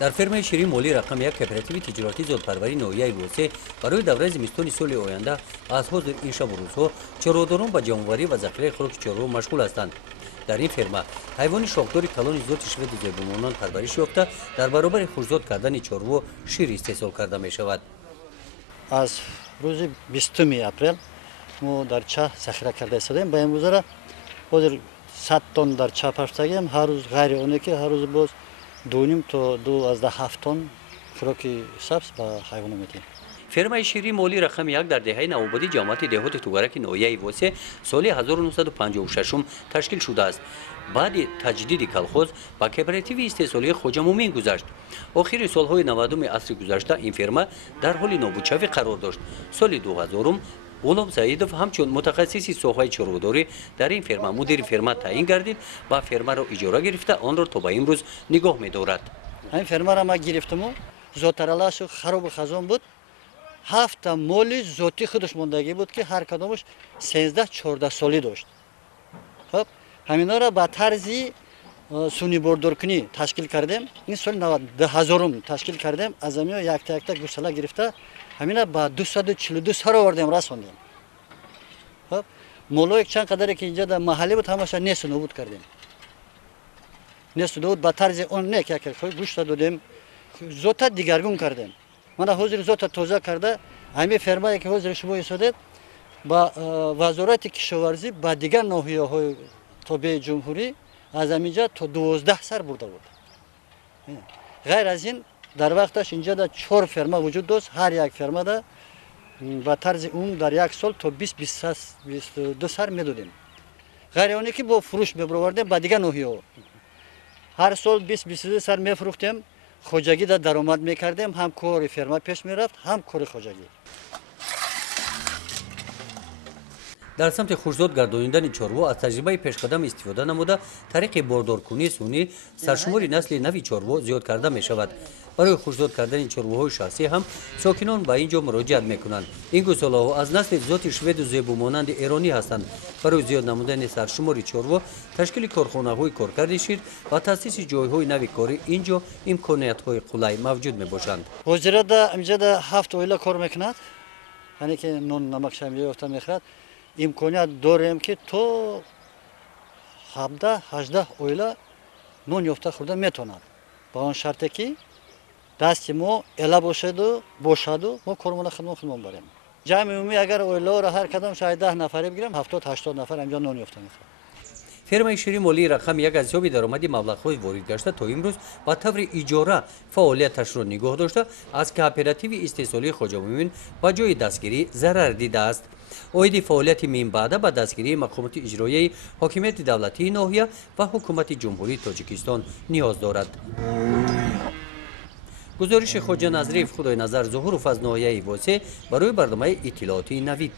در فرمای شیرین مولی رقم یک کوپراتیو تجارتی زودپروری نوحه بوسه برای دوره زمستان سال آینده از حاضر این شب و روزها چروداران به جمع‌آوری و ذخیره خوراک چرو مشغول هستند. در این فرما حیوان شاخدار کلان زود شوید زیبامونان پرورش یافته در برابر خوشزاد کردن چرو شیر استحصال کرده می شود. از روز 20 اپریل ما در چاه ذخیره کرده استادیم. با امروز را حاضر 100 تن در چاه پخش کردیم. هر روز غیر اونه که هر روز باز 2.5 تا 2.7 تن خوراک سبز به حیوان میدیم. فرمای شیرین مولی رقم یک در دهه نوآبادی جماعت دهات توگرک نوحه واسه سال 1956 تشکیل شده است. بعد تجدید کلخوز با کوپراتیو استحصالی خوجمومین گذشت. آخر سالهای 90 عصر گذشته این فرما در حال نابودشوی قرار داشت. سال 2000 غلام سعیدов همچون متخصصی ساحه چروداری در این فرما مدیر فرما تعیین گردید و فرما را اجاره گرفته آن را تا به امروز نگاه می‌دارد. این فرما را ما گرفتم و زوترالش خراب و خزان بود. 7 مال ذاتی خودش موندگی بود که هر کدامش 13-14 سالی داشت. خب همینا را با طرز سونی بردارکنی تشکیل کردیم. این سال 90,000 تشکیل کردیم. از همین یک تا گوساله گرفته همینا با 242 سر آوردیم رسوندیم. خب مولا یک چند قدری که اینجا در محله بود همش نیست نابود کردیم. نیست نابود با طرز اون نه که گوشت دادیم زوت دیگرگون کردیم. من حاضر زوت تازه کرده همین فرمایی که حاضر شما ایستادید با وزارت کشاورزی با دیگر ناحیه‌های تابع جمهوری از اینجا تا 12 سر برده بود. غیر از این در وقتش اینجا در 4 فرما وجود داشت. هر یک فرما دا و طرز اون در یک سال تا 20-22 سر میدادیم. غیر اونی که با فروش ببروردیم با دیگر ناحیه‌ها هر سال 20-22 سر میفروختیم. خوجگی در درآمد میکردیم. هم کار فرما پیش میرفت هم کار خوجگی. در سمت خوشزاد گردانیدن چروا از تجربه پیشقدم استفاده نموده طریق باردارکنی سونی سرشمار نسل نوی چروا زیاد کرده می شود. برای خوشزاد کردن چرواهای شخصی هم ساکنان به اینجا مراجعت میکنند. این گوساله از نسل ذات شوید و زیبا مانند ایرانی هستند. برای زیاد نمودن سرشمار چروا تشکیل کارخانه های کارکرد شیر و تاسیس جایهای نوی کاری اینجا امکانات های قلای موجود می باشند. حاضر در اینجا در 7 اویلا کار میکند. یعنی که نون نمک شاملی یافته میخورد. امکانیت داریم که تو 17-18 اویلا نون یافته خورده میتوند. با آن شرطی که دست ما الا باشد و ما کارمون خدمت بریم. جمع عمومی اگر اویلا را هر کدام شاید 10 نفره بگیریم 70-80 نفر اینجا نون یافته میخورد. فرمای شیرین مولی رقم یک از یابی درآمدی مبلغ‌های وارد گشته تا امروز با طور اجاره فعالیتش را نگاه داشته از کوپراتیو استحصالی خوجمومین با جای دستگیری ضرر دیده است. اوید فعالیت من بعد با دستگیری مقامات اجرایی حاکمیت دولتی ناحیه و حکومت جمهوری تاجیکستان نیاز دارد. گزارش خواجه نظریف خدای نظر ظهور از ناحیه واسه برای برنامه اطلاعاتی نوید.